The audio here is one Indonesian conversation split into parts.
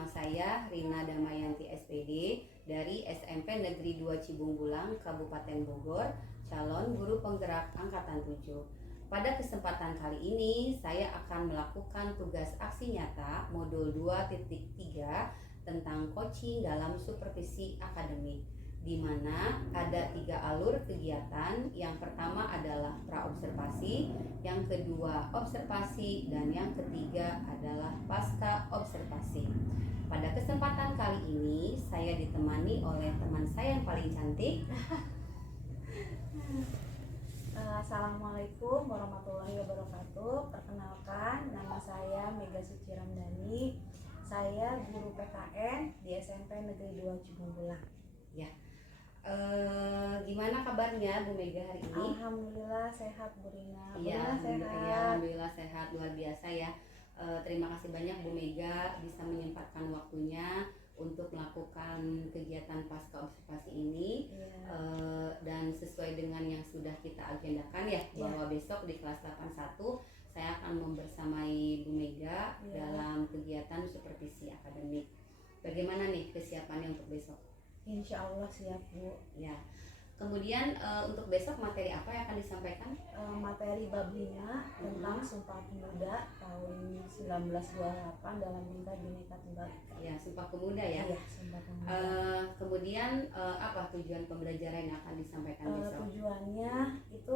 nama saya Rina Damayanti SPD dari SMP Negeri 2 Cibungbulang, Kabupaten Bogor, calon guru penggerak angkatan 7. Pada kesempatan kali ini saya akan melakukan tugas aksi nyata modul 2.3 tentang coaching dalam supervisi akademik, di mana ada 3 alur kegiatan. Yang pertama adalah praobservasi, yang kedua observasi, dan yang ketiga adalah pasca observasi. Pada kesempatan kali ini saya ditemani oleh teman saya yang paling cantik. Assalamualaikum warahmatullahi wabarakatuh. Perkenalkan, nama saya Mega Suci Ramdhani. Saya guru PKN di SMP Negeri 2 Cibungbulang. Ya. Gimana kabarnya Bu Mega hari ini? Alhamdulillah sehat Bu Rina. Iya, sehat. alhamdulillah sehat, luar biasa ya. Terima kasih banyak Bu Mega bisa menyempatkan waktunya untuk melakukan kegiatan pasca observasi ini. Dan sesuai dengan yang sudah kita agendakan ya, bahwa besok di kelas 81 saya akan membersamai Bu Mega dalam kegiatan supervisi akademik. Bagaimana nih kesiapannya untuk besok? Insya Allah siap Bu. Ya. Kemudian untuk besok materi apa yang akan disampaikan? Materi bab 5 tentang Sumpah Pemuda tahun 1928 dalam Bingkai Bhinneka Tunggal Ika. Ya, Sumpah Pemuda ya. Iya, Sumpah Pemuda. Kemudian apa tujuan pembelajaran yang akan disampaikan besok? Tujuannya itu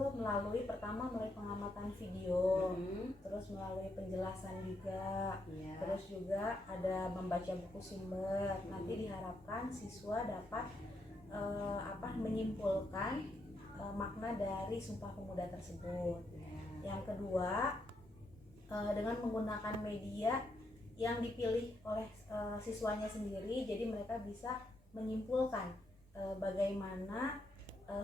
pertama melalui pengamatan video, terus melalui penjelasan juga, terus juga ada membaca buku sumber. Nanti diharapkan siswa dapat menyimpulkan makna dari Sumpah Pemuda tersebut. Yang kedua, dengan menggunakan media yang dipilih oleh siswanya sendiri, jadi mereka bisa menyimpulkan bagaimana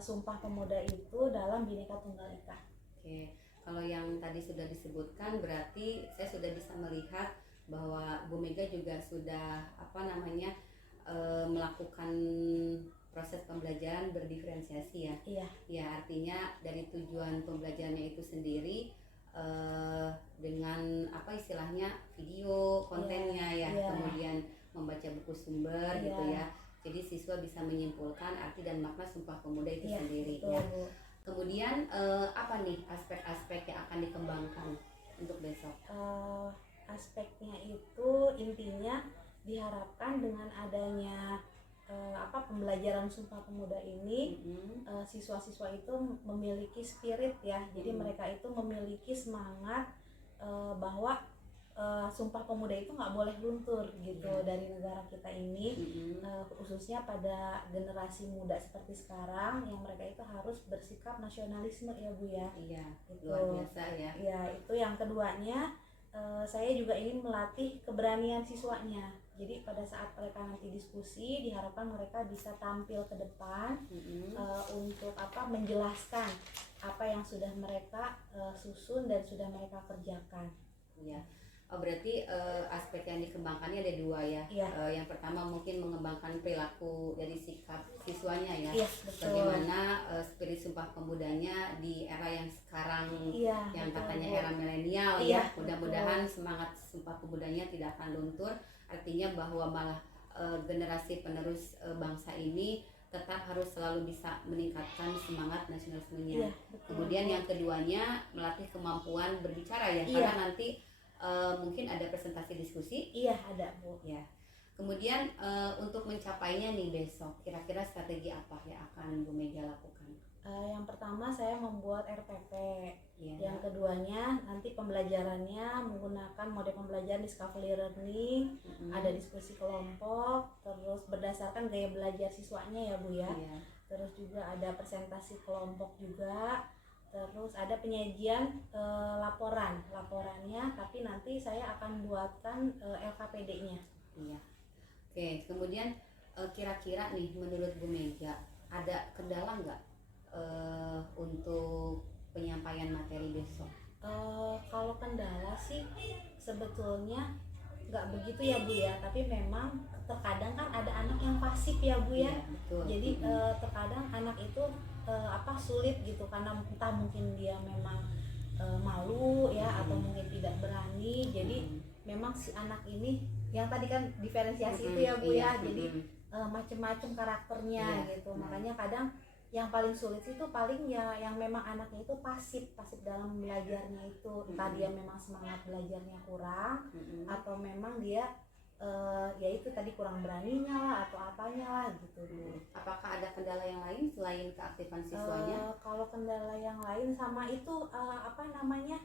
Sumpah Pemuda itu dalam Bhinneka Tunggal Ika. Oke, kalau yang tadi sudah disebutkan berarti saya sudah bisa melihat bahwa Bu Mega juga sudah melakukan proses pembelajaran berdiferensiasi ya. Iya. Ya, artinya dari tujuan pembelajarannya itu sendiri dengan istilahnya video kontennya kemudian membaca buku sumber gitu ya. Jadi siswa bisa menyimpulkan arti dan makna Sumpah Pemuda itu sendiri. Betul, ya. Bu. Kemudian apa nih aspek-aspek yang akan dikembangkan untuk besok? Aspeknya itu intinya diharapkan dengan adanya pembelajaran Sumpah Pemuda ini, siswa-siswa itu memiliki spirit ya. Jadi mereka itu memiliki semangat bahwa Sumpah Pemuda itu nggak boleh luntur gitu dari negara kita ini, khususnya pada generasi muda seperti sekarang yang mereka itu harus bersikap nasionalisme ya Bu ya. Iya, itu luar biasa ya. Ya, itu yang keduanya. Saya juga ingin melatih keberanian siswanya. Jadi pada saat mereka nanti diskusi, diharapkan mereka bisa tampil ke depan untuk menjelaskan apa yang sudah mereka susun dan sudah mereka kerjakan. Iya. Oh, berarti aspek yang dikembangkannya ada 2 ya. Yang pertama mungkin mengembangkan perilaku dari sikap siswanya ya. Iya, betul. Bagaimana spirit Sumpah Pemudanya di era yang sekarang, yang betul, katanya Bu. era milenial Iya, ya. Mudah-mudahan semangat Sumpah Pemudanya tidak akan luntur. Artinya bahwa malah generasi penerus bangsa ini tetap harus selalu bisa meningkatkan semangat nasionalismenya. Kemudian yang keduanya melatih kemampuan berbicara ya. Karena nanti mungkin ada presentasi diskusi. Iya, ada Bu. Ya. Kemudian untuk mencapainya nih besok, kira-kira strategi apa yang akan Bu Mega lakukan? Yang pertama saya membuat RPP. Ya. Yang keduanya nanti pembelajarannya menggunakan mode pembelajaran discovery learning, ada diskusi kelompok, terus berdasarkan gaya belajar siswanya ya Bu ya. Terus juga ada presentasi kelompok juga. Terus ada penyajian laporannya, tapi nanti saya akan buatkan LKPD-nya. Iya. Oke, kemudian kira-kira nih menurut Bu Mega ada kendala nggak untuk penyampaian materi besok? Kalau kendala sih sebetulnya nggak begitu ya Bu ya, tapi memang terkadang kan ada anak yang pasif ya Bu ya. Betul. Jadi terkadang anak itu sulit gitu, karena entah mungkin dia memang malu ya, atau mungkin tidak berani. Jadi memang si anak ini yang tadi kan diferensiasi itu ya Bu iya, ya. Jadi macem-macem karakternya Iya, gitu. benar. Makanya kadang yang paling sulit itu paling ya yang memang anaknya itu pasif dalam belajarnya itu. Entah dia memang semangat belajarnya kurang atau memang dia ya itu tadi kurang beraninya lah atau apanya lah gitu Bu. Apakah ada kendala yang lain selain keaktifan siswanya? Kalau kendala yang lain sama itu apa namanya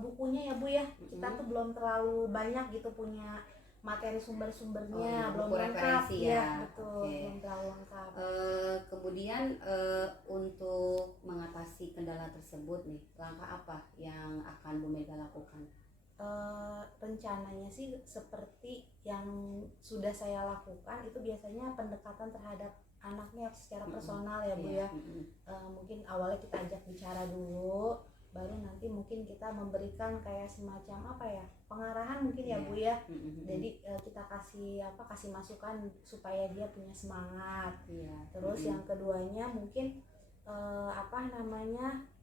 bukunya ya Bu ya. Kita tuh belum terlalu banyak gitu punya materi sumber-sumbernya, belum buku lengkap referensi ya. betul, Oke. belum terlalu lengkap. Kemudian untuk mengatasi kendala tersebut nih, langkah apa yang akan Bu Mega lakukan? Rencananya sih seperti yang sudah saya lakukan itu biasanya pendekatan terhadap anaknya secara personal ya Bu ya. Mungkin awalnya kita ajak bicara dulu, baru nanti mungkin kita memberikan kayak semacam apa ya, pengarahan mungkin ya Bu ya. Jadi kita kasih masukan supaya dia punya semangat. Terus yang keduanya mungkin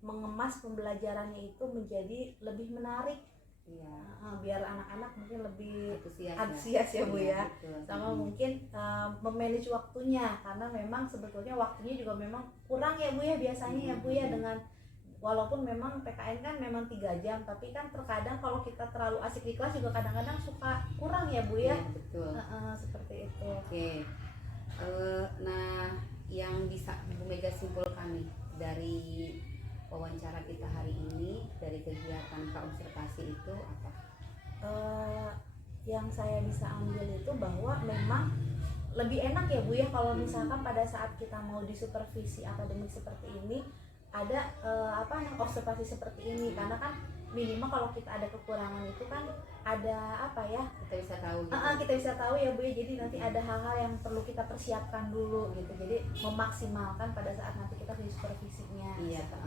mengemas pembelajarannya itu menjadi lebih menarik. Biar anak-anak mungkin lebih antusias ya Bu ya. Sama mungkin memanage waktunya, karena memang sebetulnya waktunya juga memang kurang ya Bu ya biasanya ya Bu ya, dengan walaupun memang PKN kan memang 3 jam, tapi kan terkadang kalau kita terlalu asik di kelas juga kadang-kadang suka kurang ya Bu ya. Betul. Seperti itu. Oke. Nah, yang bisa Bu Mega simpulkan nih dari wawancara kita hari ini, dari kegiatan praobservasi itu apa? Yang saya bisa ambil itu bahwa memang lebih enak ya Bu ya kalau misalkan pada saat kita mau disupervisi akademik seperti ini ada observasi seperti ini, karena kan minimal kalau kita ada kekurangan itu kan ada kita bisa tahu gitu. Kita bisa tahu ya Bu ya. Jadi nanti ada hal-hal yang perlu kita persiapkan dulu gitu, jadi memaksimalkan pada saat nanti kita di supervisinya.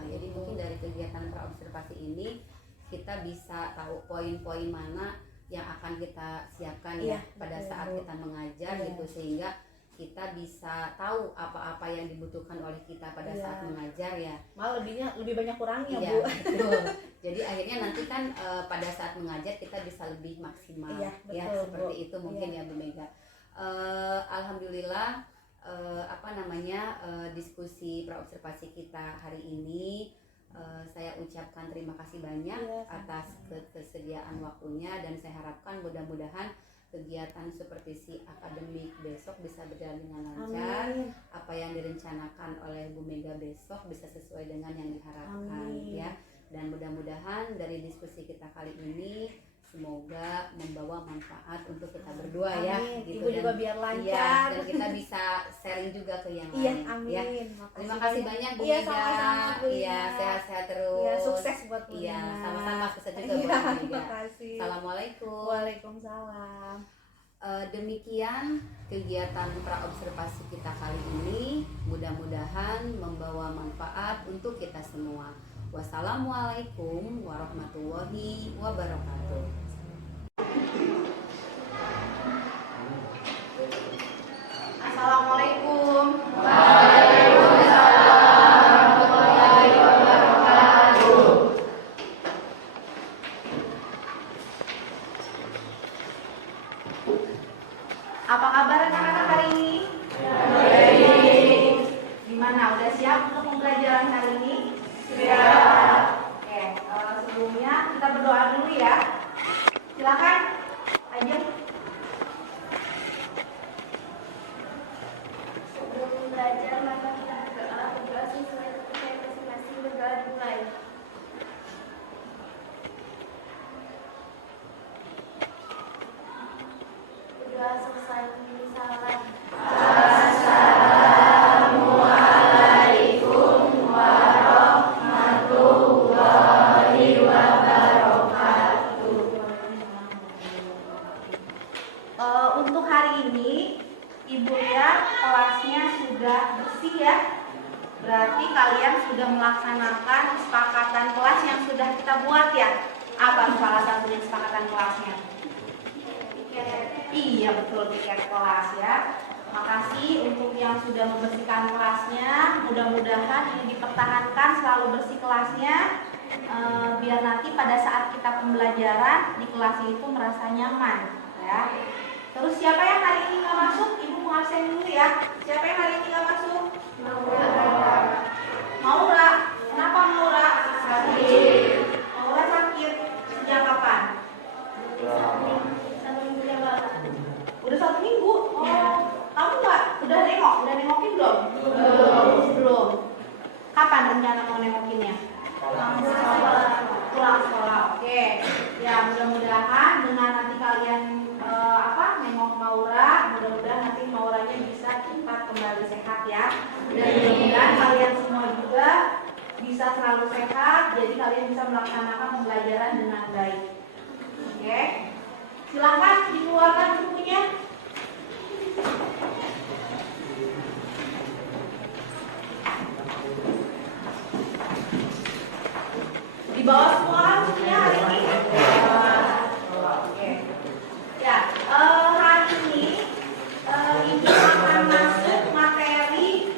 Jadi mungkin dari kegiatan praobservasi ini kita bisa tahu poin-poin mana yang akan kita siapkan pada saat kita mengajar gitu, sehingga kita bisa tahu apa-apa yang dibutuhkan oleh kita pada saat mengajar ya. Malah lebih banyak kurangnya Bu. Betul. Jadi akhirnya nanti kan pada saat mengajar kita bisa lebih maksimal seperti Bu. Itu mungkin ya Bu Mega. Alhamdulillah diskusi praobservasi kita hari ini saya ucapkan terima kasih banyak atas kesediaan waktunya, dan saya harapkan mudah-mudahan kegiatan supervisi akademik besok bisa berjalan dengan lancar. Amin. Apa yang direncanakan oleh Bu Mega besok bisa sesuai dengan yang diharapkan. Amin. Ya. Dan mudah-mudahan dari diskusi kita kali ini semoga membawa manfaat untuk kita berdua. Amin. Ya. Gitu. Ibu juga biar lancar. Dan kita bisa sharing juga ke yang lain. Amin. Ya. Terima kasih banyak Bu Mega. Sama-sama, sehat-sehat terus. Sukses buat Bu Mega. Sama-sama sukses juga buat Bu Mega. Terima kasih. Assalamualaikum. Waalaikumsalam. Demikian kegiatan praobservasi kita kali ini, mudah-mudahan membawa manfaat untuk kita semua. Wassalamualaikum warahmatullahi wabarakatuh. Assalamualaikum. Apa kabar anak-anak hari ini? Baik. Gimana? Udah siap untuk pembelajaran hari ini? Siap. Oke, sebelumnya kita berdoa dulu ya. Silakan, aja. Sebelum belajar, maka kita berdoa sesuai kepercayaan masing-masing. Berdoa dimulai. Berdoa selesai menjadi salam. Assalamualaikum warahmatullahi wabarakatuh. Untuk hari ini Ibu lihat kelasnya sudah bersih ya. Berarti kalian sudah melaksanakan kesepakatan kelas yang sudah kita buat ya. Apa salah satu kesepakatan kelasnya? Iya betul, tiket kelas ya. Makasih untuk yang sudah membersihkan kelasnya. Mudah-mudahan ini dipertahankan selalu bersih kelasnya, biar nanti pada saat kita pembelajaran di kelas itu merasa nyaman ya. ya. Terus siapa yang hari ini nggak masuk? Ibu mau absen dulu ya. Siapa yang hari ini nggak masuk? Maura. Kenapa Maura? Sakit. Maura sakit. Sejak kapan? Udah 1 minggu. Oh, kamu nggak? Udah nengok? Udah nengokin belum? Belum. Kapan rencana mau nengokinnya? Pulang sekolah. Oke. Ya, mudah-mudahan dengan nanti kalian nengok Maura, mudah-mudahan nanti Mauranya bisa cepat kembali sehat ya. Dan mudah-mudahan kalian semua juga bisa selalu sehat, jadi kalian bisa melaksanakan pembelajaran dengan baik. Oke. Silakan dikeluarkan bukunya. Dibawa semua orang bukunya hari ini. Oke. Ya, hari ini ibu akan masuk materi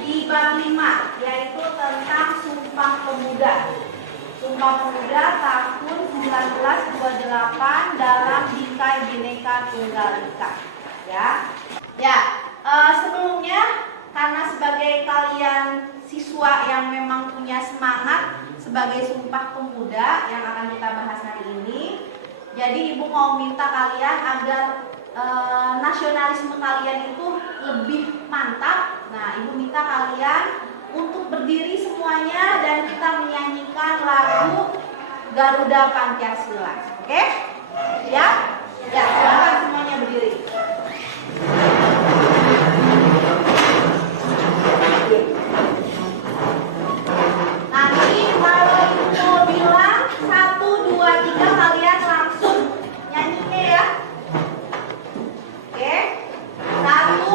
di bab 5, yaitu tentang Sumpah Pemuda. Sumpah Pemuda tahun 1928 dalam Bingkai Bhinneka Tunggal Ika. Ya, sebelumnya karena sebagai kalian siswa yang memang punya semangat sebagai Sumpah Pemuda yang akan kita bahas hari ini, jadi ibu mau minta kalian agar nasionalisme kalian itu lebih mantap. Nah, ibu minta kalian untuk berdiri semuanya dan kita menyanyikan lagu Garuda Pancasila. Oke? Ya? Ya, silakan semuanya berdiri. Nanti kalau ibu mau bilang 1, 2, 3 kalian langsung nyanyinya ya. Oke? 1,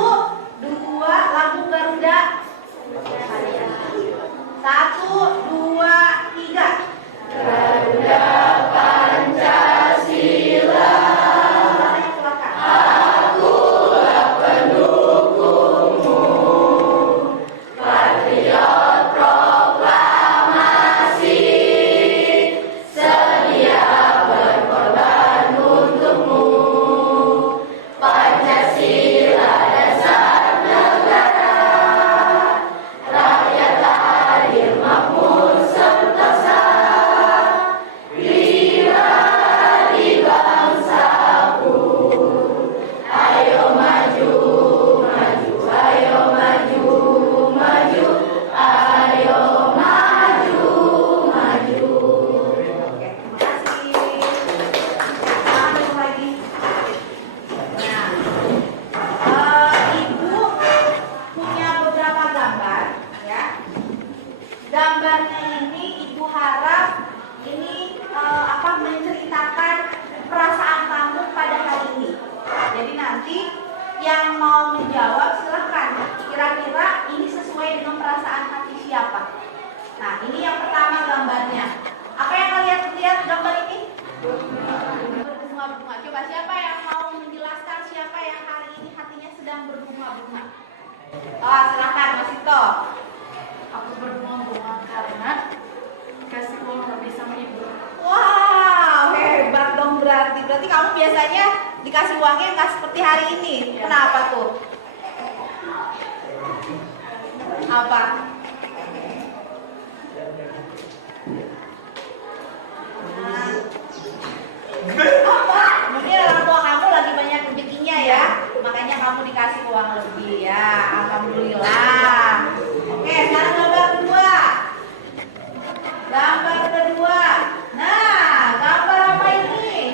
2, lagu Garuda. 1, 2, 3. Garuda Pancasila. Akulah pendukungmu, patriot proklamasi, sedia berkorban untukmu. Pancasila dasar negara, rakyat adil makmur sentosa, bila di bangsaku. Ayo maju, maju, ayo maju, maju, ayo maju, maju. Oke, terima kasih. Selamat lagi. Nah, ibu punya beberapa gambar ya. Gambarnya ini ibu harap ini menceritakan perasaan kamu pada hari ini. Jadi nanti yang mau menjawab silahkan. Kira-kira ini sesuai dengan perasaan hati siapa? Nah, ini yang pertama gambarnya. Apa yang kalian lihat gambar ini? Berbunga-bunga. Coba siapa yang mau menjelaskan siapa yang hari ini hatinya sedang berbunga-bunga? Oh, silakan Mas Ito. Aku berbunga-bunga karena kasih uang lebih sama ibu. Wow, hebat dong berarti. Berarti kamu biasanya dikasih uangnya nggak seperti hari ini. Ya. Kenapa tuh? Apa? Apa? Mungkin orang tua kamu lagi banyak rezekinya ya, makanya kamu dikasih uang lebih ya. Alhamdulillah. Oke, sekarang gambar kedua. Gambar kedua. Nah, gambar apa ini?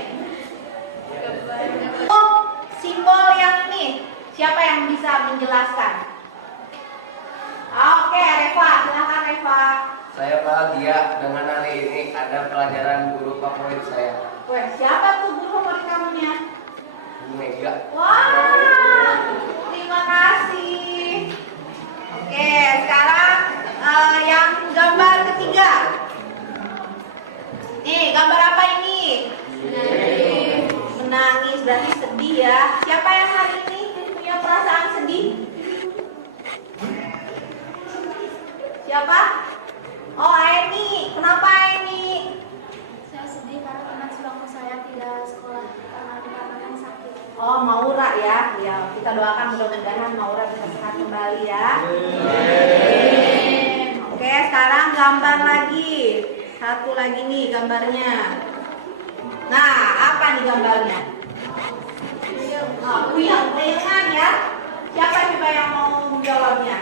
Oh, simbol yang ini. Siapa yang bisa menjelaskan? Oke, Reva, silakan Reva. Saya bahagia dengan hari ini ada pelajaran guru favorit saya, Weh, siapa tuh guru favorit kamunya? Bu Mega. Wah, terima kasih. Oke, sekarang yang gambar ketiga. Nih, gambar apa ini? Menangis, berarti sedih ya. Siapa yang hari ini punya perasaan sedih? Siapa? Oh, Aini. Kenapa Aini? Saya sedih karena teman sebangku saya tidak sekolah karena dikarenakan sakit. Oh, Maura ya. Ya, kita doakan mudah-mudahan Maura bisa sehat kembali ya. Oke, sekarang gambar lagi. Satu lagi nih gambarnya. Nah, apa nih gambarnya? Oh, puyeng ya. Siapa coba yang mau menjawabnya?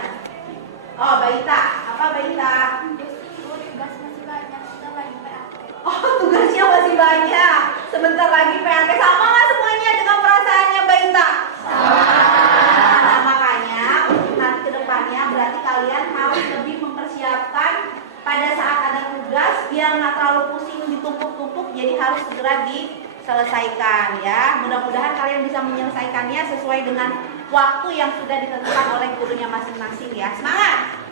Oh, Baita. Apa Baita? Tugas masih banyak, kita lagi PAT. Oh, tugasnya masih banyak. Sebentar lagi PAT. Sama nggak semuanya dengan perasaannya Baita? Nah, makanya nanti ke depannya berarti kalian harus lebih mempersiapkan pada saat ada tugas biar nggak terlalu pusing ditumpuk-tumpuk. Jadi harus segera diselesaikan ya. Mudah-mudahan kalian bisa menyelesaikannya sesuai dengan waktu yang sudah ditentukan oleh gurunya masing-masing ya. Semangat!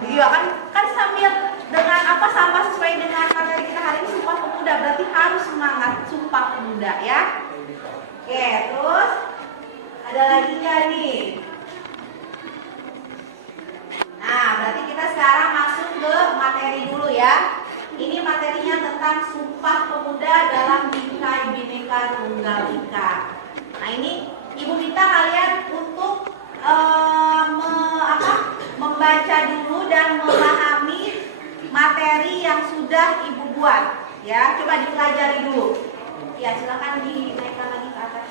Iya kan sambil dengan apa sama sesuai dengan materi kita hari ini Sumpah Pemuda, berarti harus semangat Sumpah Pemuda ya. Oke, terus ada lagi nggak nih? Nah, berarti kita sekarang masuk ke materi dulu ya. Ini materinya tentang Sumpah Pemuda dalam Bingkai Bhinneka Tunggal Ika. Nah, ini Ibu minta kalian untuk membaca dulu dan memahami materi yang sudah Ibu buat ya. Coba dipelajari dulu. Ya, silakan dinaikkan lagi ke atas.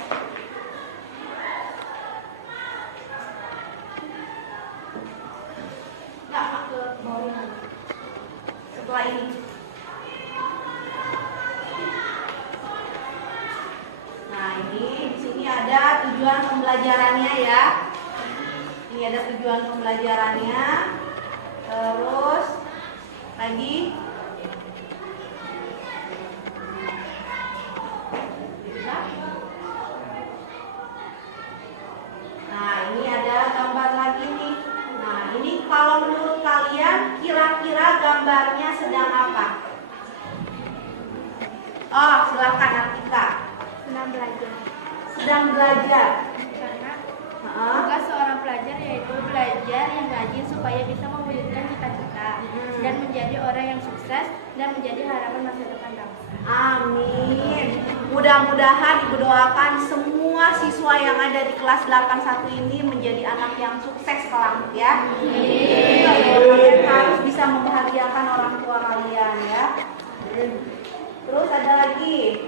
Enggak, ke bawah lagi. Setelah ini. Nah, ini di sini ada tujuan pembelajarannya ya. Ini ada tujuan pembelajarannya. Terus lagi nah, ini ada gambar lagi nih. Nah, ini kalau menurut kalian kira-kira gambarnya sedang apa? Oh, silakan Artika. Sedang belajar. Sedang belajar. Karena tugas seorang pelajar yaitu belajar yang rajin supaya bisa mewujudkan cita-cita dan menjadi orang yang sukses dan menjadi harapan masa depan bangsa. Amin. Mudah-mudahan Ibu doakan semua siswa yang ada di kelas 81 ini menjadi anak yang sukses kelak ya. Kalian harus bisa membahagiakan orang tua kalian ya. Terus ada lagi.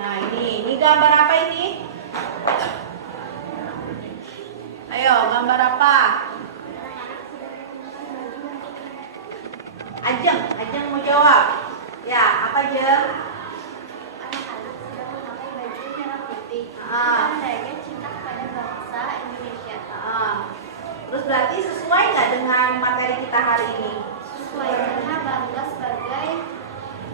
Nah, ini gambar apa ini? Ayo, gambar apa? Ajeng mau jawab. Ya, apa Ajeng? Anak-anak sedang memakai baju merah putih. Ah. Tandanya cinta kepada bangsa Indonesia. Terus berarti sesuai nggak dengan materi kita hari ini? Sesuai karena bangga sebagai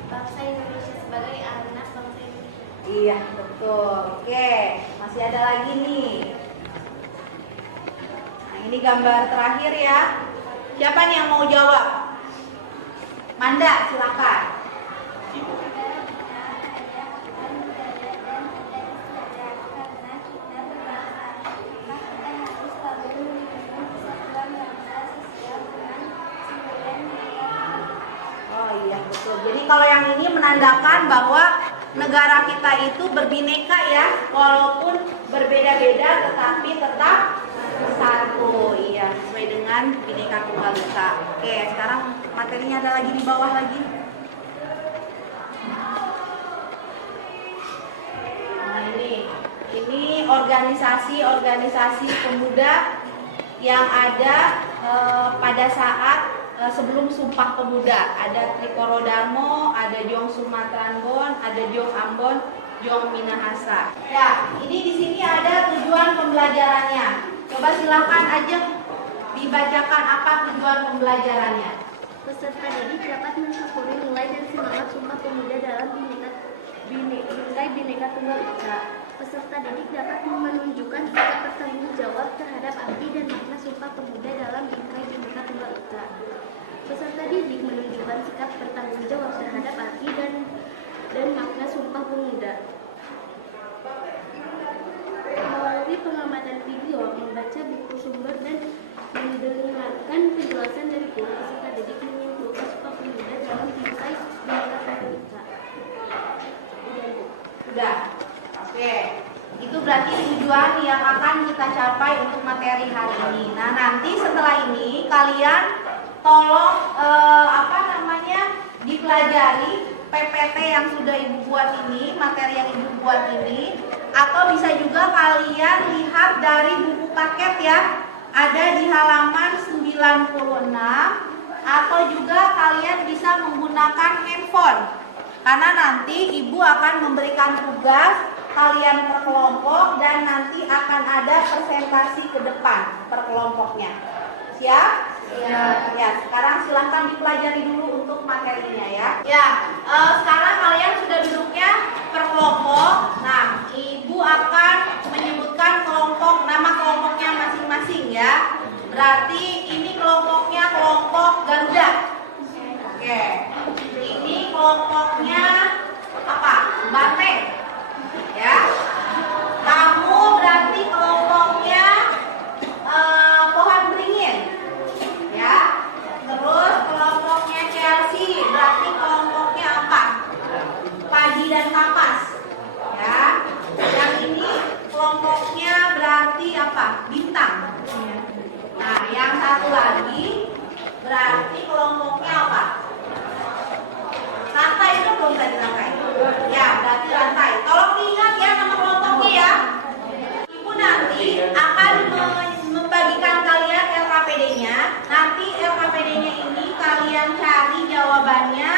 bangsa Indonesia, sebagai anak bangsa Indonesia. Iya, betul. Oke, masih ada lagi nih. Nah, ini gambar terakhir ya. Siapa nih yang mau jawab? Manda, silakan. Oh iya, betul. Jadi kalau yang ini menandakan bahwa negara kita itu berbineka ya, walaupun berbeda-beda tetapi tetap satu. Iya, sesuai dengan Bhinneka Tunggal Ika. Oke, sekarang materinya ada lagi di bawah lagi. Nah, ini organisasi pemuda yang ada pada saat sebelum Sumpah Pemuda. Ada Trikoro Darmo, ada Jong Sumatrangon, ada Jong Ambon, Jong Minahasa. Ya, ini di sini ada tujuan pembelajarannya. Coba silakan aja dibacakan apa tujuan pembelajarannya. Peserta didik dapat mensyukuri nilai dan semangat Sumpah Pemuda dalam Bingkai Bhinneka Tunggal Ika. Peserta didik dapat menunjukkan sikap bertanggung jawab terhadap arti dan makna Sumpah Pemuda dalam Bingkai Bhinneka Tunggal Ika. Peserta didik menunjukkan sikap bertanggung jawab terhadap arti dan makna Sumpah Pemuda. Melalui pengamatan video, membaca buku sumber dan mendengarkan penjelasan dari guru, peserta didik menyimpulkan Sumpah Pemuda dalam Bingkai Bhinneka Sudah. Oke. Itu berarti tujuan yang akan kita capai untuk materi hari ini. Nah, nanti setelah ini kalian tolong dipelajari PPT yang sudah Ibu buat ini, materi yang Ibu buat ini, atau bisa juga kalian lihat dari buku paket ya. Ada di halaman 96, atau juga kalian bisa menggunakan handphone. Karena nanti Ibu akan memberikan tugas kalian per kelompok dan nanti akan ada presentasi ke depan per kelompoknya. Siap? Ya, sekarang silahkan dipelajari dulu untuk materinya ya. Ya, sekarang kalian sudah duduknya per kelompok. Nah, Ibu akan menyebutkan nama kelompoknya masing-masing ya. Berarti ini kelompoknya kelompok Garuda. Oke. Ini kelompoknya apa? Banteng. Ya. Kamu berarti kelompoknya pohon beringin. Ya. Terus kelompoknya Chelsea berarti kelompoknya apa? Padi dan kapas. Ya. Yang ini kelompoknya berarti apa? Bintang. Nah, yang satu lagi berarti kelompoknya apa? Rantai itu belum tadi rantai. Ya, berarti rantai. Tolong diingat ya nama kelompoknya ya. Ibu nanti akan membagikan kalian LKPD-nya. Nanti LKPD-nya ini kalian cari jawabannya.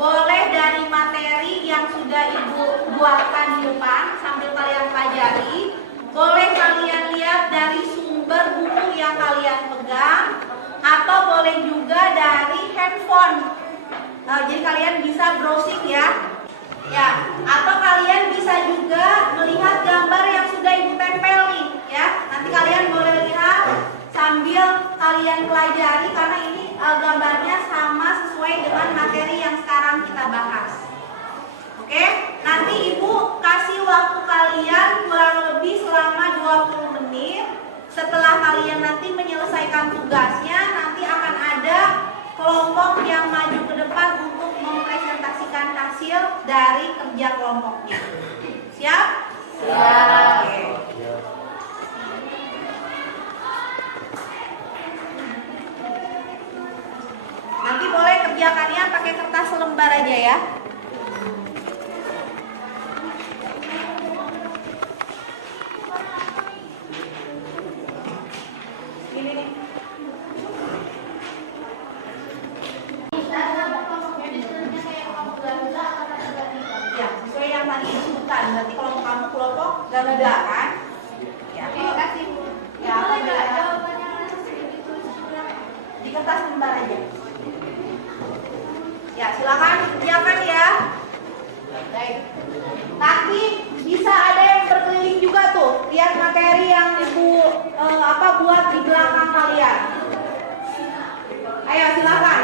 Boleh dari materi yang sudah Ibu buatkan di depan sambil kalian pelajari. Boleh kalian lihat dari sumber buku yang kalian pegang, atau boleh juga dari handphone. Jadi kalian bisa browsing ya. Ya, atau kalian bisa juga melihat gambar yang sudah Ibu tempeli ya. Nanti kalian boleh lihat sambil kalian pelajari karena ini gambarnya sama sesuai dengan materi yang sekarang kita bahas. Oke, nanti Ibu kasih waktu kalian kurang lebih selama 20 menit. Setelah kalian nanti menyelesaikan tugasnya, nanti akan ada kelompok yang maju ke depan untuk mempresentasikan hasil dari kerja kelompoknya. Siap? Siap. Oke. Nanti boleh kerjakannya pakai kertas selembar aja ya. Ini nih. Ya, sesuai yang tadi disebutkan. Berarti kelompok kamu kelompok Garuda kan? Ya, terima kasih. Ya, di kertas lembar aja. Ya, silakan kerjakan ya. Baik. Nanti bisa ada yang berkeliling juga tuh. Lihat materi yang Ibu buat di belakang kalian. Ayo silakan.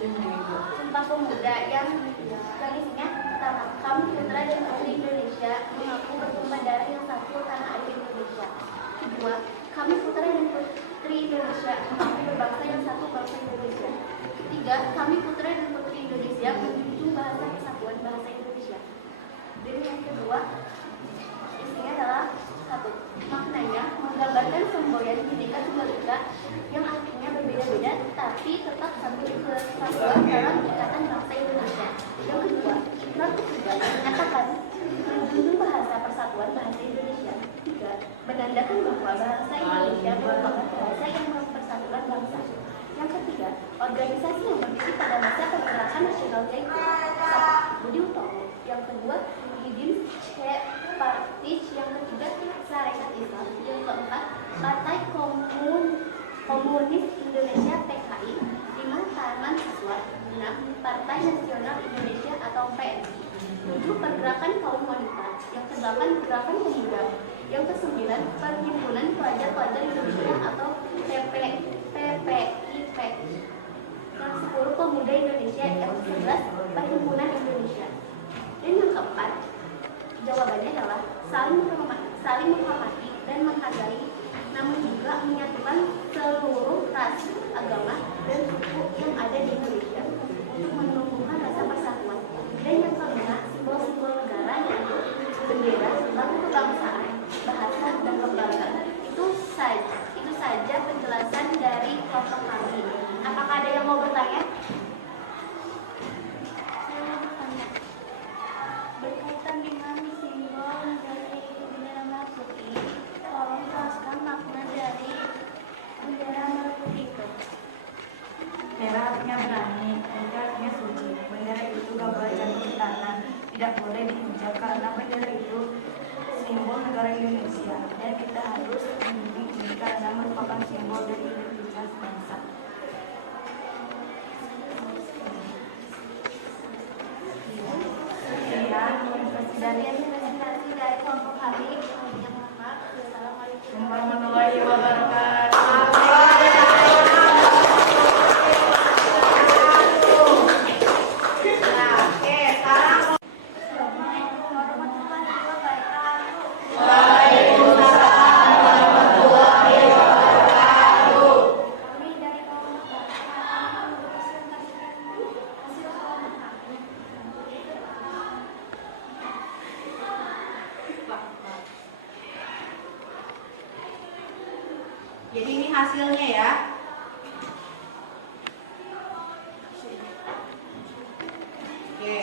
Sumpah Pemuda yang isinya pertama, kami putra dan putri Indonesia mengaku bertumpah darah yang satu tanah air Indonesia. Kedua, kami putra dan putri Indonesia mengaku berbangsa yang satu bangsa Indonesia. Ketiga, kami putra dan putri Indonesia menjunjung bahasa persatuan bahasa Indonesia. Dan yang kedua, isinya adalah satu, maknanya menggambarkan semboyan Bhinneka Tunggal Ika yang artinya berbeda-beda tapi tetap satu kesatuan dalam ikatan bangsa Indonesia. Yang kedua, ikrar ketiga menyatakan menjunjung bahasa persatuan bahasa Indonesia. Tiga, menandakan bahwa bahasa Indonesia merupakan bahasa yang mempersatukan bangsa. Yang ketiga, organisasi yang berdiri pada masa pergerakan nasional yaitu satu, Budi Utomo. Yang kedua, Muhyiddin Partis. Yang ketiga, Sarekat Islam. Yang keempat, Partai Komunis Indonesia PKI. 5, Taman Siswa. 6, Partai Nasional Indonesia atau PNI. 7, Pergerakan Kaum Wanita. Yang ke-8, Gerakan Pemuda. Yang ke-9, Perhimpunan Pelajar-Pelajar Indonesia atau PPIP. Yang 10, Pemuda Indonesia. Yang ke-11, Perhimpunan Indonesia. Dan yang keempat, jawabannya adalah saling menghormati dan menghargai, namun juga menyatukan seluruh ras, agama, dan suku yang ada di Indonesia untuk menumbuhkan rasa persatuan. Dan yang kelima, simbol-simbol negara yaitu bendera, lagu kebangsaan, bahasa, dan lembaga. Itu saja penjelasan dari kelompok kami. Apakah ada yang mau bertanya? Berkaitan dengan simbol dari bendera merah putih, tolong jelaskan makna dari bendera merah putih itu. Merah artinya berani, putih artinya suci. Bendera itu gak boleh jatuh di tanah, tidak boleh diinjak karena bendera itu simbol negara Indonesia dan kita harus melindungi ini karena merupakan simbol dari identitas bangsa. Presentasi dari kelompok kami. Yang mohon Assalamualaikum Warahmatullahi wabarakatuh. Assalamualaikum warahmatullahi wabarakatuh. Kami dari kelompok akan mempresentasikan hasil kelompok kami. Jadi ini hasilnya ya. Oke.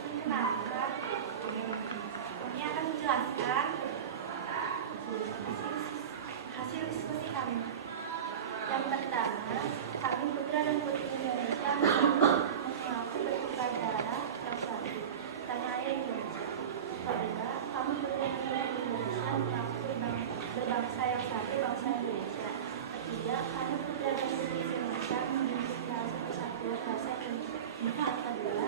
Perkenalkan, kami akan menjelaskan hasil diskusi kami. Yang pertama, kami putra dan putri Indonesia mengaku bertukar darah yang satu, tanah air Indonesia. Kedua, kami putra dan putri Indonesia mengaku berbangsa yang satu, bangsa Indonesia. Ketiga, kami putra dan putri Indonesia memiliki bahasa persatuan bahasa Indonesia. Yang kedua,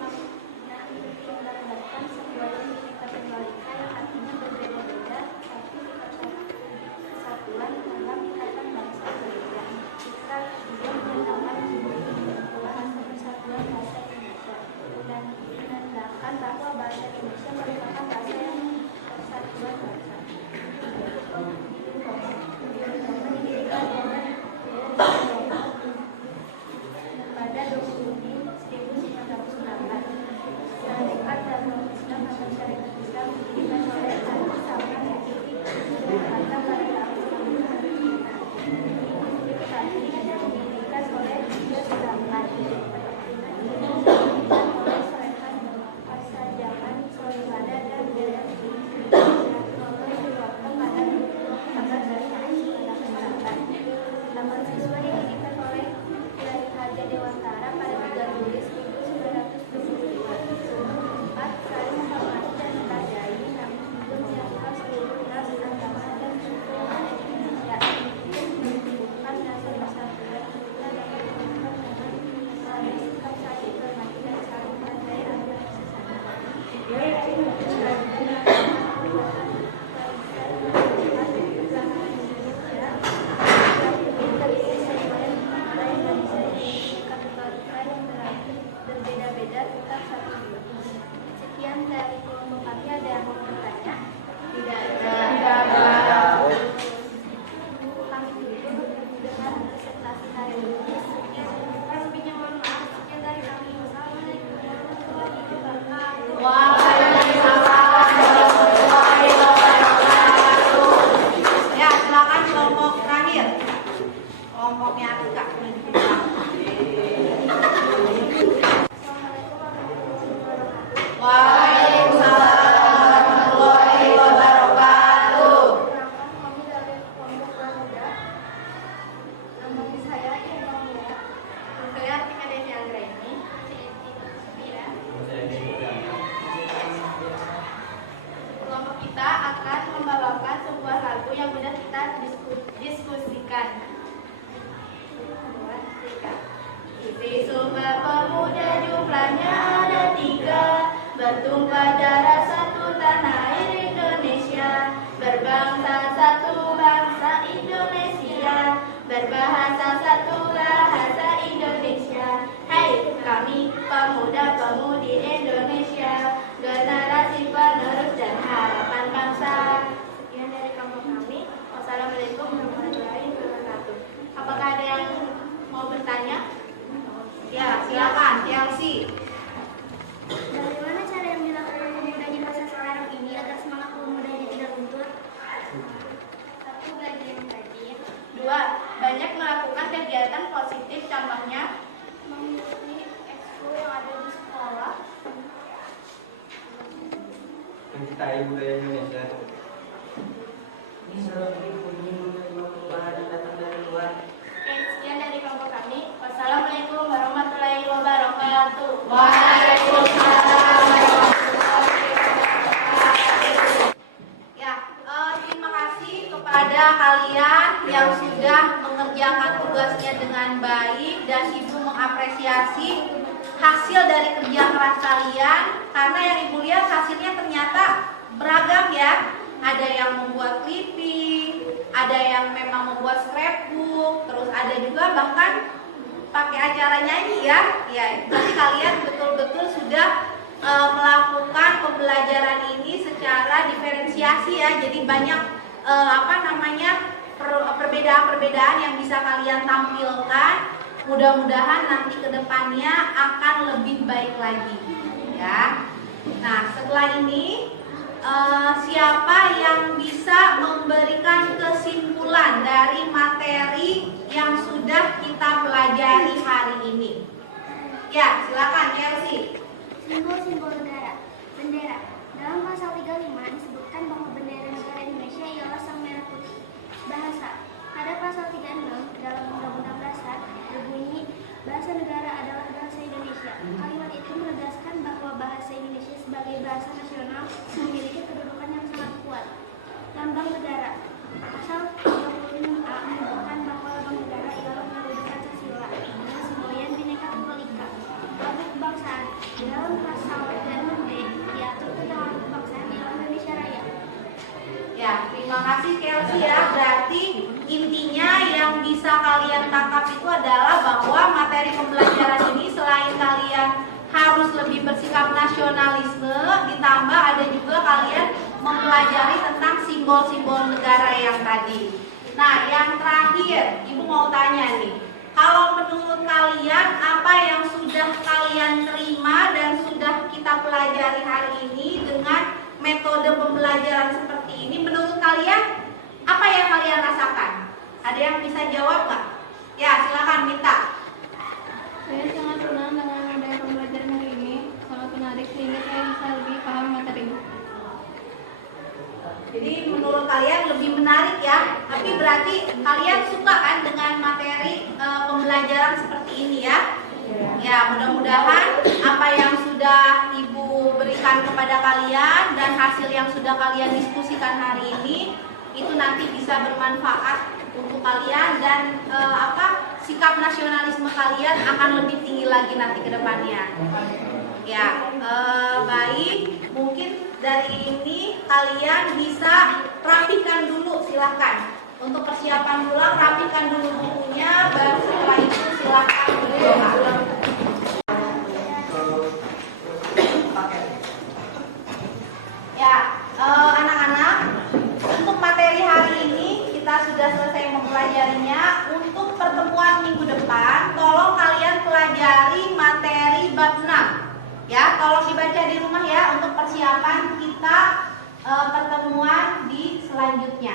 makna ini menggambarkan semboyan Bhinneka Tunggal Ika yang artinya berbeda-beda tapi kesatuan dalam ikatan bangsa Indonesia. Kita juga menyatakan yang mudah kita diskusikan. Isi Sumpah Pemuda jumlahnya ada 3, bertumpah darah satu tanah air Indonesia, berbangsa satu bangsa Indonesia, berbahasa satu bahasa Indonesia. Hai kami pemuda-pemudi Indonesia, generasi penerus dan harapan bangsa. Sekian dari kelompok kami. Wassalamualaikum warahmatullahi wabarakatuh. Apakah ada yang mau bertanya? Ya, silakan, Chelsea. Bagaimana cara yang dilakukan pemuda di masa sekarang ini agar semangat pemudanya tidak luntur? 1. Belajar yang rajin. 2. Banyak melakukan kegiatan positif, contohnya mengikuti ekskul yang ada di sekolah. Mencintai budaya Indonesia. Sekian dari kelompok kami. Wassalamualaikum warahmatullahi wabarakatuh. Waalaikumsalam. Ya, terima kasih kepada kalian yang sudah mengerjakan tugasnya dengan baik dan Ibu mengapresiasi hasil dari kerja keras kalian karena yang Ibu lihat hasilnya ternyata beragam ya. Ada yang membuat clipping, ada yang memang membuat scrapbook, terus ada juga bahkan pakai acara nyanyi ya. Ya, berarti kalian betul-betul sudah melakukan pembelajaran ini secara diferensiasi ya. Jadi banyak perbedaan-perbedaan yang bisa kalian tampilkan. Mudah-mudahan nanti ke depannya akan lebih baik lagi ya. Nah, setelah ini siapa yang bisa memberikan kesimpulan dari materi yang sudah kita pelajari hari ini? Ya, silakan Chelsea. Simbol-simbol negara. Bendera. Dalam pasal 35 disebutkan bahwa bendera negara Indonesia ialah sang merah putih. Bahasa. Pada pasal 36 dalam Undang-Undang Dasar berbunyi bahasa negara adalah bahasa Indonesia. Kalimat itu menegaskan bahwa bahasa Indonesia sebagai bahasa nasional memiliki kedudukan yang sangat kuat. Lambang negara. Pasal 36A menyebutkan bahwa lambang negara ialah melalui Pancasila dan semboyan Bhinneka Tunggal Ika. Lagu kebangsaan. Di dalam pasal 36B diatur tentang lagu kebangsaan ialah Indonesia Raya. Ya, terima kasih Chelsea ya. Berarti intinya yang bisa kalian tangkap itu adalah bahwa materi pembelajaran ini selain kalian harus lebih bersikap nasionalisme, ditambah ada juga kalian mempelajari tentang simbol-simbol negara yang tadi. Nah, yang terakhir, Ibu mau tanya nih, kalau menurut kalian apa yang sudah kalian terima dan sudah kita pelajari hari ini dengan metode pembelajaran seperti ini, menurut kalian apa yang kalian rasakan? Ada yang bisa jawab nggak? Ya, silakan Mita. Saya sangat senang dengan adanya pembelajaran hari ini, sangat menarik sehingga saya bisa lebih paham materi. Jadi menurut kalian lebih menarik ya, tapi berarti kalian suka kan dengan materi pembelajaran seperti ini ya? Ya, mudah-mudahan apa yang sudah Ibu berikan kepada kalian dan hasil yang sudah kalian diskusikan hari ini itu nanti bisa bermanfaat untuk kalian dan sikap nasionalisme kalian akan lebih tinggi lagi nanti ke depannya. Ya, baik. Mungkin dari ini kalian bisa rapikan dulu, silahkan. Untuk persiapan pulang, rapikan dulu bukunya, baru setelah itu silahkan berdoa. Ya, anak-anak, untuk materi hari ini kita sudah selesai mempelajarinya. Untuk pertemuan minggu depan, tolong kalian pelajari materi bab 6. Ya, tolong dibaca di rumah ya untuk persiapan kita pertemuan di selanjutnya.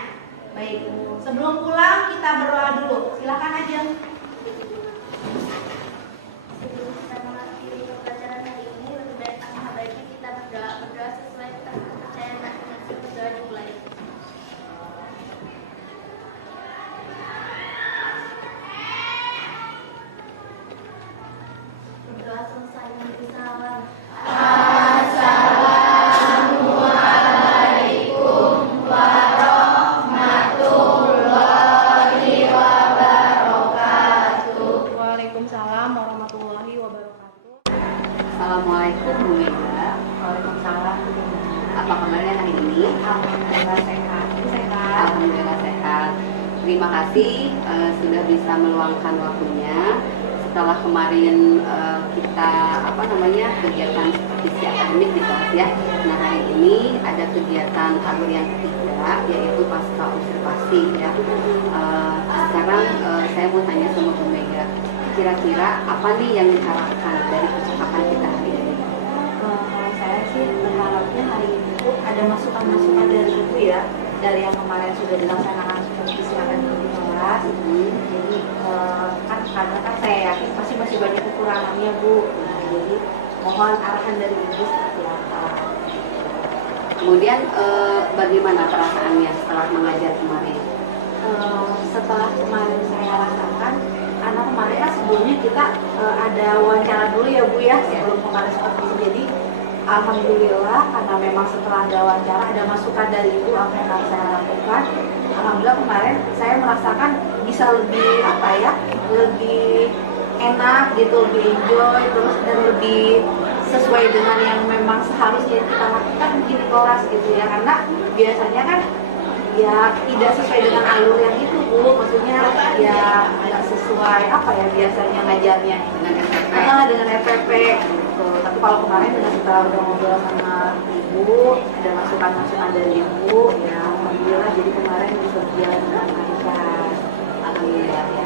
Baik, sebelum pulang kita berdoa dulu. Silakan aja. Sebelum kita mengakhiri pembelajaran hari ini, lebih baik baiknya kita berdoa sesuai kepercayaan masing-masing. Berdoa dimulai. Berdoa selesai nanti salam. Assalamualaikum warahmatullahi Alhamdulillah sehat. Sehat. Alhamdulillah sehat. Terima kasih sudah bisa meluangkan waktunya. Setelah kemarin kita kegiatan seperti akademik di kelas ya. Nah, hari ini ada kegiatan alur yang ketiga, yaitu pasca observasi ya. Sekarang saya mau tanya sama Bu Mega, kira-kira apa nih yang diharapkan dari percakapan kita hari ini? Saya sih berharapnya hari ini tuh ada masukan-masukan dari Ibu ya, dari yang kemarin sudah dilaksanakan seperti silakan di kelas. Jadi kan kadang kan saya yakin pasti masih banyak kekurangannya Bu. Nah, jadi mohon arahan dari Ibu seperti apa. Kemudian bagaimana perasaannya setelah mengajar kemarin? Setelah kemarin saya rasakan, karena kemarin kan sebelumnya kita ada wawancara dulu ya Bu ya, sebelum kemarin seperti itu. Jadi alhamdulillah karena memang setelah ada wawancara ada masukan dari Ibu apa yang harus saya lakukan. Alhamdulillah kemarin saya merasakan bisa lebih lebih enak gitu, lebih enjoy terus dan lebih sesuai dengan yang memang seharusnya kita lakukan di kelas gitu ya, karena biasanya kan ya tidak sesuai dengan alur yang itu Bu, maksudnya ya nggak sesuai biasanya ngajarnya dengan FPP gitu. Tapi kalau kemarin dengan setelah udah ngobrol sama Ibu, ada masukan-masukan dari Ibu ya alhamdulillah, jadi kemarin bisa berjalan dengan lancar. Alhamdulillah ya.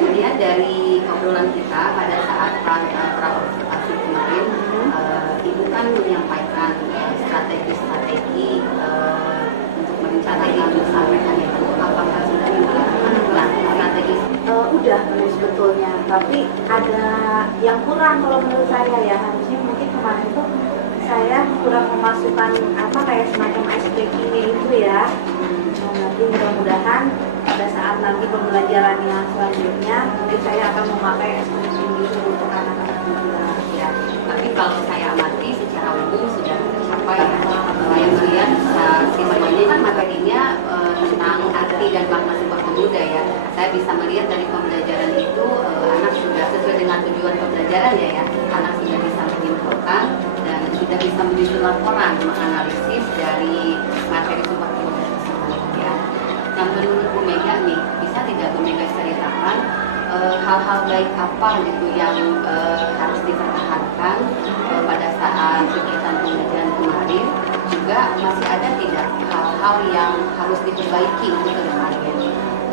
Kemudian dari obrolan kita pada saat pra-observasi kemarin, Ibu kan menyampaikan strategi-strategi untuk merencanakan usaha itu, apakah sudah dilakukan strategi? Udah sebetulnya, tapi ada yang kurang kalau menurut saya ya, harusnya mungkin kemarin itu saya kurang memasukkan kayak semacam SPK-nya itu ya. Nah, nanti mudah-mudahan pada saat nanti pembelajaran yang selanjutnya mungkin saya akan memakai SPK itu untuk anak-anak juga ya. Tapi kalau saya amati secara umum sudah tercapai ya. Saya melihat siswanya kan materinya tentang arti dan makna Sumpah Pemuda ya. Saya bisa melihat dari pembelajaran itu anak sudah sesuai dengan tujuan pembelajaran ya. Anak sudah bisa menyimpulkan dan sudah bisa menyusun laporan menganalisis dari materi Sumpah Pemuda tersebut ya. Nah, menurut Bu Mega nih, bisa tidak Bu Mega ceritakan hal-hal baik apa gitu yang harus dipertahankan pada saat kegiatan pembelajaran kemarin, juga masih ada tidak hal-hal yang harus diperbaiki untuk ke depannya?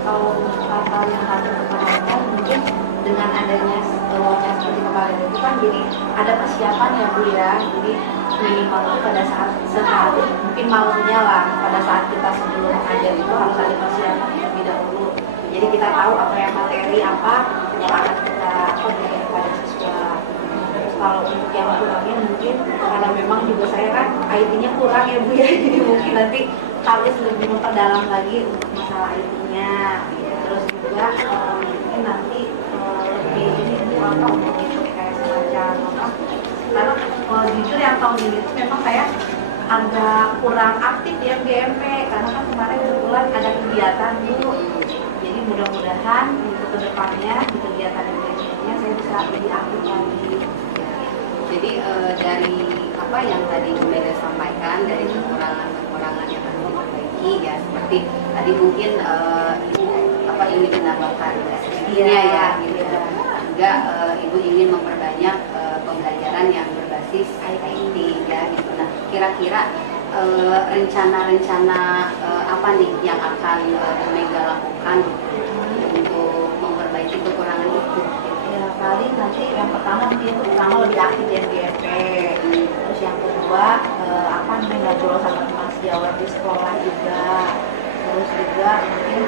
Kalau hal-hal yang harus dipertahankan mungkin dengan adanya wawancara seperti kemarin itu kan jadi ada persiapan ya Bu ya, jadi minimal itu pada saat sehari mungkin malamnya lah, pada saat kita sebelum mengajar itu harus ada persiapan terlebih dahulu. Jadi kita tahu apa yang materi apa yang akan kita berikan kepada siswa. Terus kalau untuk yang kurangnya mungkin karena memang juga saya kan IT-nya kurang ya Bu ya, jadi mungkin nanti harus lebih memperdalam lagi untuk masalah IT-nya. Terus juga mungkin nanti lebih untuk itu kayak semacam karena jujur yang tahun ini tuh memang saya agak kurang aktif ya GMP, karena kan kemarin kebetulan ada kegiatan Bu. Jadi mudah-mudahan untuk kedepannya di kegiatan GMP-nya saya bisa lebih aktif lagi. Jadi dari apa yang tadi Bu Mega sampaikan, dari kekurangan-kekurangan yang harus diperbaiki ya, seperti tadi mungkin Ibu ingin menambahkan SPK-nya ya gitu. Juga Ibu ingin memperbanyak pembelajaran yang berbasis IT ya gitu. Nah, kira-kira rencana-rencana apa nih yang akan Bu Mega lakukan untuk memperbaiki kekurangan itu? Ya paling nanti yang pertama mungkin lebih aktif ya GMP. Terus yang kedua ngobrol sama teman sejawat di sekolah juga. Terus juga mungkin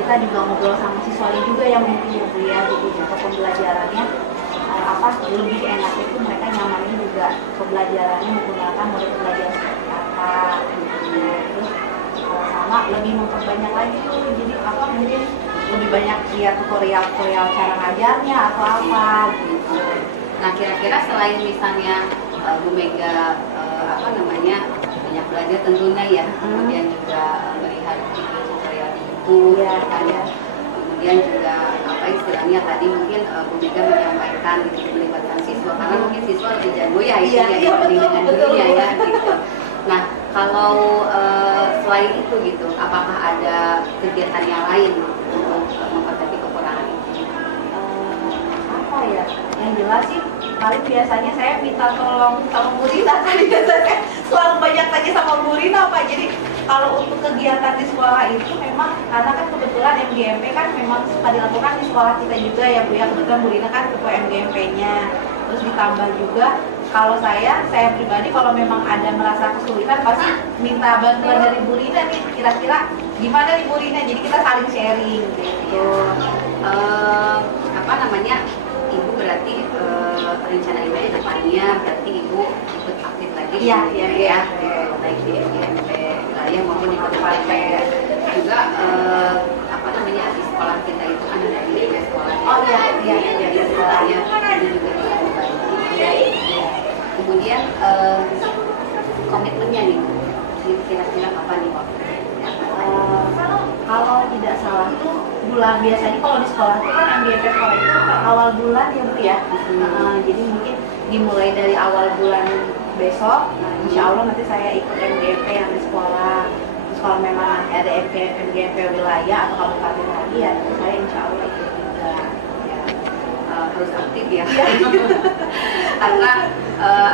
kita juga ngobrol sama siswanya juga yang mungkin ya Bu ya, jadi untuk pembelajarannya lebih enak itu mereka nyamannya juga pembelajarannya menggunakan model pembelajaran seperti apa gitu. Terus sama lebih memperbanyak lagi tuh, jadi mungkin lebih banyak lihat tutorial cara ngajarnya atau apa gitu. Nah, kira-kira selain misalnya Bu Mega banyak belajar tentunya ya, kemudian juga melihat video tutorial di YouTube ya. Kemudian juga istilahnya tadi mungkin Bu Mega menyampaikan gitu, melibatkan siswa karena mungkin siswa lebih jago ya dibanding dengan gurunya ya gitu. Nah, Kalau selain itu gitu, apakah ada kegiatan yang lain untuk memperbaiki kekurangan itu? Apa ya? Yang jelas sih paling biasanya saya minta tolong sama Bu Rina kan biasanya selalu banyak tanya sama Bu Rina Pak. Jadi kalau untuk kegiatan di sekolah itu memang karena kan kebetulan MGMP kan memang suka dilakukan di sekolah kita juga ya Bu ya. Kebetulan Bu Rina kan ketua MGMP-nya. Terus ditambah juga kalau saya pribadi kalau memang ada merasa kesulitan pasti minta bantuan dari Bu Rina nih, kira-kira gimana nih Bu Rina, jadi kita saling sharing gitu. Apa namanya, ibu berarti rencana ibu di depannya berarti ibu ikut aktif lagi Iya, gitu iya, ya, iya. baik di MGMP wilayah maupun di kabupaten. Juga apa namanya, di sekolah kita itu kan ada di sekolah. Oh iya, iya, iya, di sekolahnya itu juga bisa membantu. Kemudian komitmennya nih, kira-kira kapan nih Pak? Kalau tidak salah tuh bulan biasanya kalau di sekolah itu kan MGMP sekolah itu awal bulan ya Bu ya. Jadi mungkin dimulai dari awal bulan besok, insya Allah nanti saya ikut MGMP yang di sekolah. Terus kalau memang ada MGMP wilayah atau kabupaten lagi ya itu saya insya Allah ikut juga. Ya. Harus aktif ya. Karena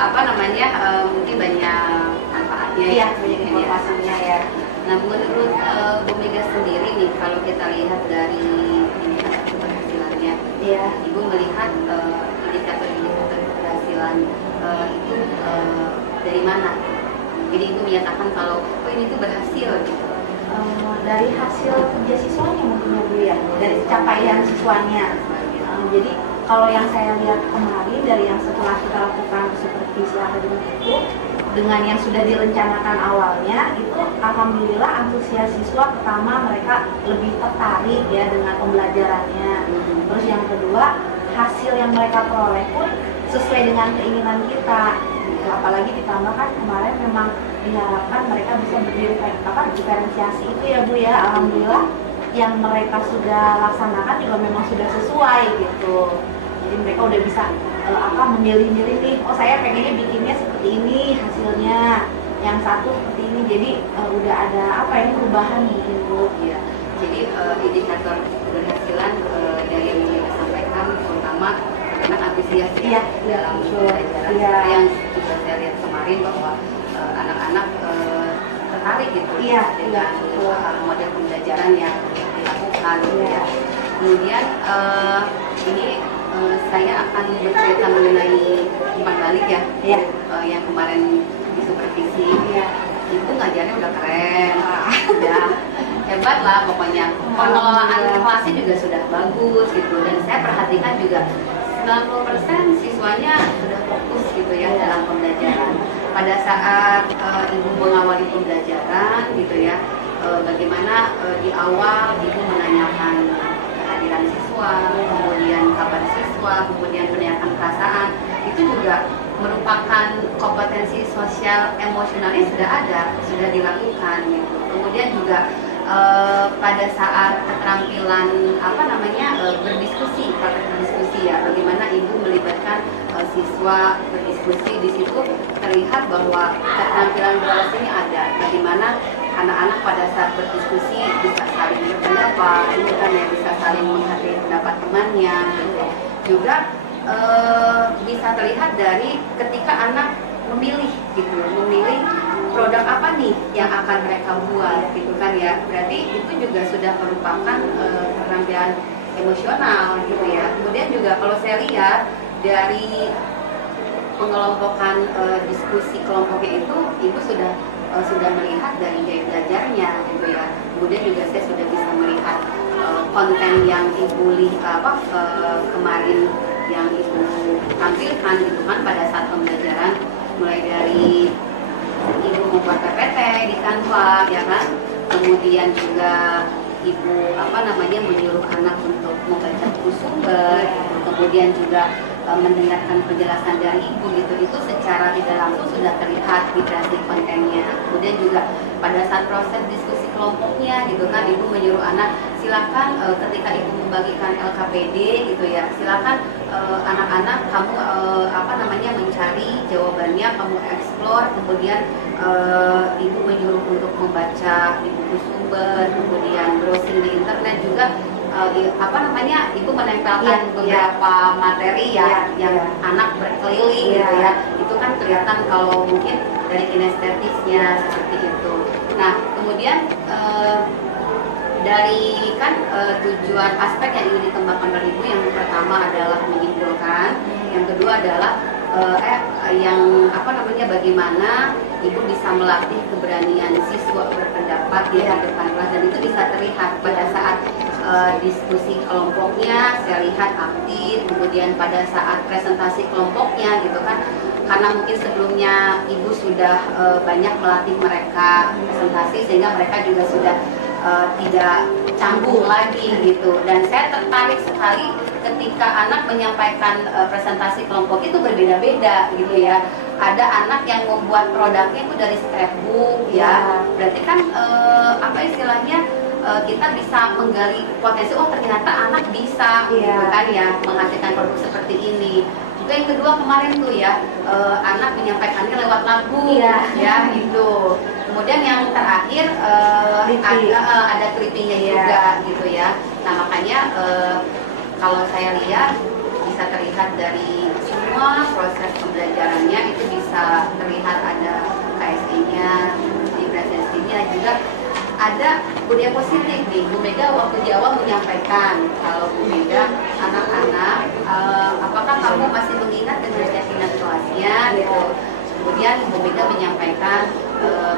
apa namanya, mungkin banyak manfaatnya Iya, ya, banyak informasinya ya. Nah, menurut Bu Mega sendiri nih, kalau kita lihat dari indikator keberhasilannya, Iya. Ibu melihat indikator-indikator keberhasilan itu dari mana? Jadi Ibu menyatakan kalau ini tuh berhasil gitu. Dari hasil kerja siswanya mungkin ya Bu ya, dari capaian siswanya. Jadi kalau yang saya lihat kemarin dari yang setelah kita lakukan supervisi akademik itu dengan yang sudah direncanakan awalnya itu alhamdulillah antusias siswa, pertama mereka lebih tertarik ya dengan pembelajarannya. Terus yang kedua hasil yang mereka peroleh pun sesuai dengan keinginan kita. Apalagi ditambah kan kemarin memang diharapkan mereka bisa diferensiasi itu ya Bu ya. Alhamdulillah yang mereka sudah laksanakan juga memang sudah sesuai gitu. Jadi mereka udah bisa memilih-milih nih, oh saya pengennya bikinnya seperti ini hasilnya, yang satu seperti ini, jadi udah ada perubahan mungkin Bu. Ya, jadi indikator keberhasilan dari yang kita sampaikan terutama karena antusias Iya, dalam betul. pembelajaran. Iya. Yang juga saya lihat kemarin bahwa anak-anak tertarik gitu Iya, dengan model pembelajaran yang dilakukan. Iya. Ya. Kemudian ini saya akan bercerita mengenai umpan balik ya, Iya. yang kemarin di supervisi. Iya. Ibu ngajarnya udah keren, udah hebat lah pokoknya. Pengelolaan kelasnya juga sudah bagus gitu, dan saya perhatikan juga 90% siswanya sudah fokus gitu ya dalam pembelajaran. Pada saat ibu mengawali pembelajaran gitu ya, bagaimana di awal ibu menanyakan kehadiran siswa, kemudian kabar siswa, kemudian menanyakan perasaan, itu juga merupakan kompetensi sosial emosionalnya sudah ada, sudah dilakukan gitu. Kemudian juga pada saat keterampilan berdiskusi, praktek berdiskusi ya, bagaimana ibu melibatkan siswa berdiskusi, di situ terlihat bahwa keterampilan berorasi ini ada, bagaimana anak-anak pada saat berdiskusi bisa saling berpendapat, itu kan ya, bisa saling menghargai pendapat temannya gitu. Juga bisa terlihat dari ketika anak memilih gitu, memilih produk apa nih yang akan mereka buat gitu kan ya, berarti itu juga sudah merupakan keterampilan emosional gitu ya. Kemudian juga kalau saya lihat dari pengelompokan diskusi kelompoknya itu, ibu sudah melihat dari gaya belajarnya gitu ya. Kemudian juga saya sudah bisa melihat konten yang ibu kemarin yang ibu tampilkan gitu kan pada saat pembelajaran, mulai dari ibu membuat PPT di Canva ya kan, kemudian juga ibu menyuruh anak untuk membaca buku sumber gitu. Kemudian juga mendengarkan penjelasan dari ibu gitu, itu secara tidak langsung sudah terlihat di kreasi kontennya. Kemudian juga pada saat proses diskusi kelompoknya gitu kan, ibu menyuruh anak silakan ketika ibu membagikan LKPD gitu ya, silakan anak-anak kamu mencari jawabannya, kamu explore, kemudian ibu menyuruh untuk membaca di buku sumber, kemudian browsing di internet juga Ibu menempelkan beberapa materi ya yang anak berkeliling gitu ya. Itu kan kelihatan kalau mungkin dari kinestetisnya seperti itu. Nah, kemudian dari kan tujuan aspek yang ingin dikembangkan oleh Ibu yang pertama adalah menyimpulkan, yang kedua adalah bagaimana Ibu bisa melatih keberanian siswa berpendapat di depan kelas, dan itu bisa terlihat pada saat diskusi kelompoknya, saya lihat aktif, kemudian pada saat presentasi kelompoknya gitu kan, karena mungkin sebelumnya Ibu sudah banyak melatih mereka presentasi sehingga mereka juga sudah tidak canggung lagi gitu. Dan saya tertarik sekali ketika anak menyampaikan presentasi kelompok itu berbeda-beda gitu ya. Ada anak yang membuat produknya itu dari scrapbook ya, berarti kan kita bisa menggali potensi, oh ternyata anak bisa gitu kan ya menghasilkan produk seperti ini. Juga yang kedua kemarin tuh ya, anak menyampaikannya lewat lagu ya itu. Kemudian yang terakhir ada clippingnya juga gitu ya. Nah makanya kalau saya lihat bisa terlihat dari semua proses pembelajarannya itu bisa terlihat ada KSI-nya, di presensinya juga ada budaya positif nih. Bu Mega waktu di awal menyampaikan kalau Bu Mega anak-anak apakah kamu masih mengingat dengan keyakinan kelasnya gitu. Kemudian Bu Mega menyampaikan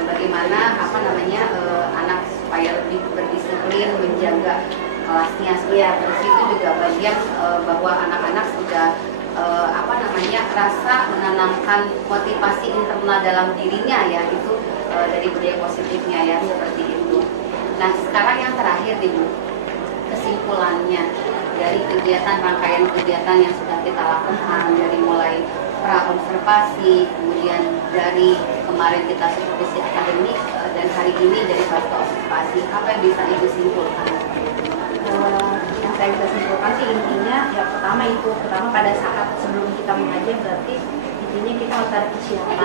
bagaimana anak supaya lebih berdisiplin menjaga kelasnya. Terus itu juga bagian bahwa anak-anak sudah rasa menanamkan motivasi internal dalam dirinya ya, itu dari budaya positifnya ya, seperti itu. Nah sekarang yang terakhir nih Bu, kesimpulannya dari rangkaian kegiatan yang sudah kita lakukan, dari mulai pra-observasi, kemudian dari kemarin kita supervisi akademik, dan hari ini dari fase observasi, apa yang bisa Ibu simpulkan? Yang saya bisa simpulkan sih intinya ya pertama pada saat sebelum kita mengajar, berarti intinya kita harus ada persiapan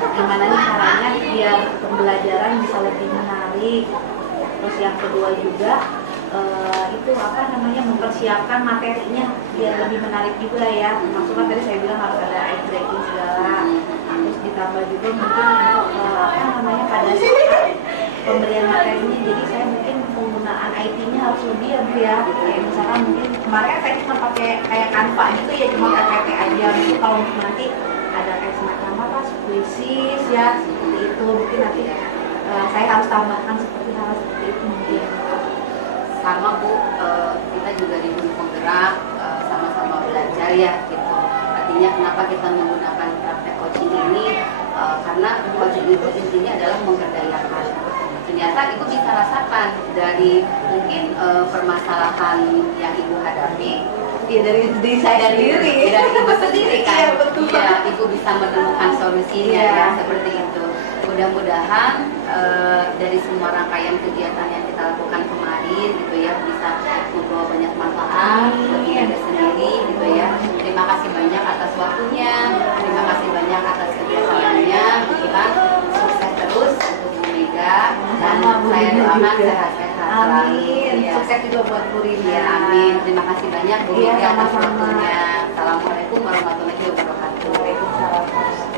gimana nih caranya biar pembelajaran bisa lebih menarik. Terus yang kedua juga mempersiapkan materinya biar lebih menarik juga ya, maksudnya tadi saya bilang harus ada eye breaking segala. Terus ditambah juga mungkin untuk pada saat pemberian materinya, jadi saya mungkin penggunaan IT-nya harus lebih ya, kayak misalkan mungkin kemarin saya cuma pakai kayak Canva gitu ya, cuma PPT aja gitu. Kalau nanti ada kayak semacam squishes ya seperti itu, mungkin nanti saya harus tambahkan seperti itu mungkin. Sama Bu, kita juga di guru penggerak sama-sama belajar ya gitu. Artinya kenapa kita menggunakan praktek coaching ini, karena coaching itu intinya adalah memberdayakan. Ternyata Ibu bisa rasakan dari mungkin permasalahan yang Ibu hadapi dari diri saya sendiri, dari Ibu sendiri kan. Iya, Ibu bisa menemukan solusinya ya, seperti itu. Mudah-mudahan dari semua rangkaian kegiatan yang kita lakukan kemarin gitu ya bisa membawa banyak manfaat buat kita sendiri gitu ya. Terima kasih banyak atas waktunya, terima kasih banyak atas kerjasamanya gitu kan. Sukses terus untuk Bu Mega, dan saya doakan sehat-sehat selalu. Ya. Sukses juga buat Bu Rina. Ya, amin. Terima kasih banyak Bu Mega atas Sama-sama. waktunya. Assalamualaikum warahmatullahi wabarakatuh. Waalaikumsalam.